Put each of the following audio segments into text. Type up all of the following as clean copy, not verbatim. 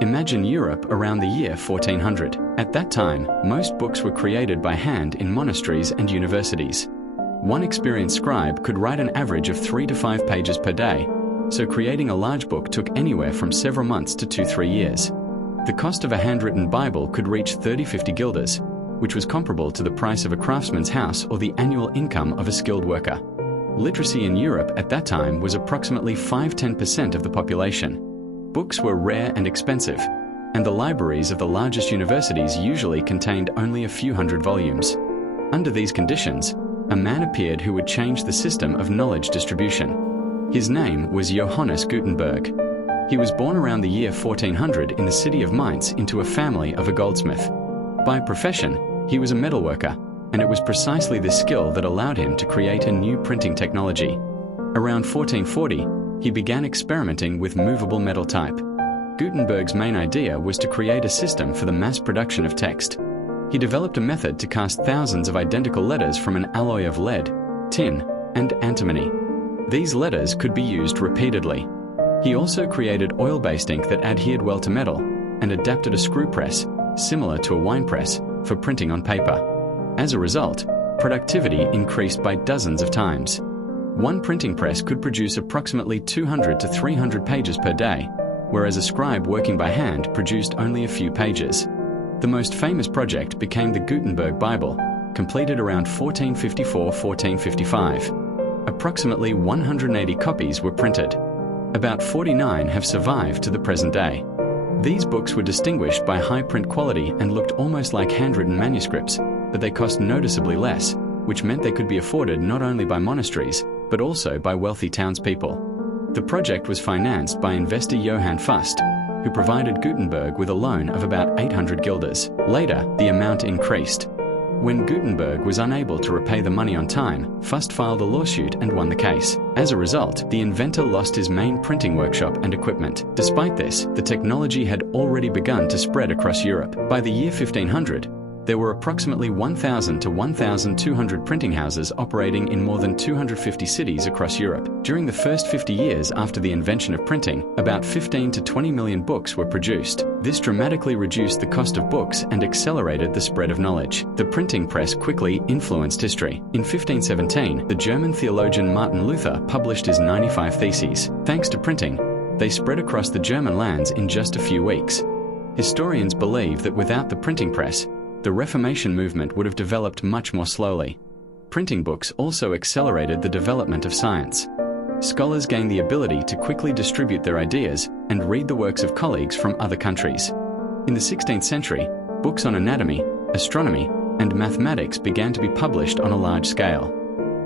Imagine Europe around the year 1400. At that time, most books were created by hand in monasteries and universities. One experienced scribe could write an average of 3 to 5 pages per day, so creating a large book took anywhere from several months to 2-3 years. The cost of a handwritten Bible could reach 30-50 guilders, which was comparable to the price of a craftsman's house or the annual income of a skilled worker. Literacy in Europe at that time was approximately 5–10% of the population. Books were rare and expensive, and the libraries of the largest universities usually contained only a few hundred volumes. Under these conditions, a man appeared who would change the system of knowledge distribution. His name was Johannes Gutenberg. He was born around the year 1400 in the city of Mainz into a family of a goldsmith. By profession, he was a metalworker, and it was precisely this skill that allowed him to create a new printing technology. Around 1440, he began experimenting with movable metal type. Gutenberg's main idea was to create a system for the mass production of text. He developed a method to cast thousands of identical letters from an alloy of lead, tin, and antimony. These letters could be used repeatedly. He also created oil-based ink that adhered well to metal and adapted a screw press, similar to a wine press, for printing on paper. As a result, productivity increased by dozens of times. One printing press could produce approximately 200 to 300 pages per day, whereas a scribe working by hand produced only a few pages. The most famous project became the Gutenberg Bible, completed around 1454–1455. Approximately 180 copies were printed. About 49 have survived to the present day. These books were distinguished by high print quality and looked almost like handwritten manuscripts, but they cost noticeably less, which meant they could be afforded not only by monasteries, but also by wealthy townspeople. The project was financed by investor Johann Fust, who provided Gutenberg with a loan of about 800 guilders. Later, the amount increased. When Gutenberg was unable to repay the money on time, Fust filed a lawsuit and won the case. As a result, the inventor lost his main printing workshop and equipment. Despite this, the technology had already begun to spread across Europe. By the year 1500, there were approximately 1,000 to 1,200 printing houses operating in more than 250 cities across Europe. During the first 50 years after the invention of printing, about 15 to 20 million books were produced. This dramatically reduced the cost of books and accelerated the spread of knowledge. The printing press quickly influenced history. In 1517, the German theologian Martin Luther published his 95 Theses. Thanks to printing, they spread across the German lands in just a few weeks. Historians believe that without the printing press, the Reformation movement would have developed much more slowly. Printing books also accelerated the development of science. Scholars gained the ability to quickly distribute their ideas and read the works of colleagues from other countries. In the 16th century, books on anatomy, astronomy, and mathematics began to be published on a large scale.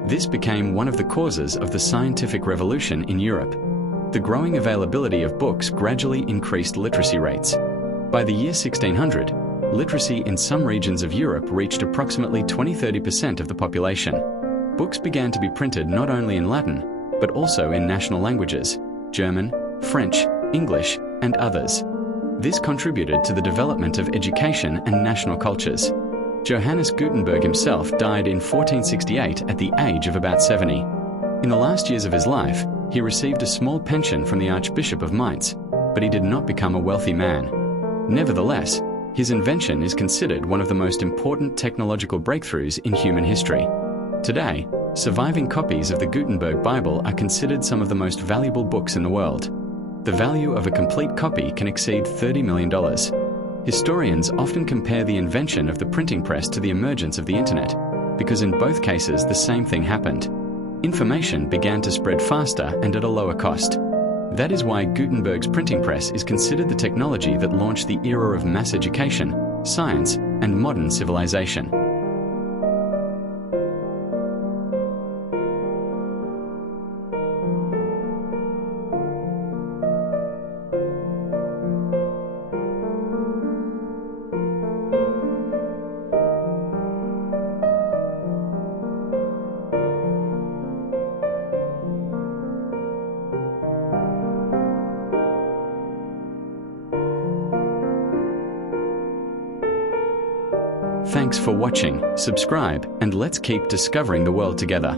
This became one of the causes of the scientific revolution in Europe. The growing availability of books gradually increased literacy rates. By the year 1600, literacy in some regions of Europe reached approximately 20–30% of the population. Books began to be printed not only in Latin, but also in national languages, German, French, English, and others. This contributed to the development of education and national cultures. Johannes Gutenberg himself died in 1468 at the age of about 70. In the last years of his life, he received a small pension from the Archbishop of Mainz, but he did not become a wealthy man. Nevertheless, his invention is considered one of the most important technological breakthroughs in human history. Today, surviving copies of the Gutenberg Bible are considered some of the most valuable books in the world. The value of a complete copy can exceed $30 million. Historians often compare the invention of the printing press to the emergence of the internet, because in both cases the same thing happened. Information began to spread faster and at a lower cost. That is why Gutenberg's printing press is considered the technology that launched the era of mass education, science, and modern civilization. Thanks for watching, subscribe, and let's keep discovering the world together.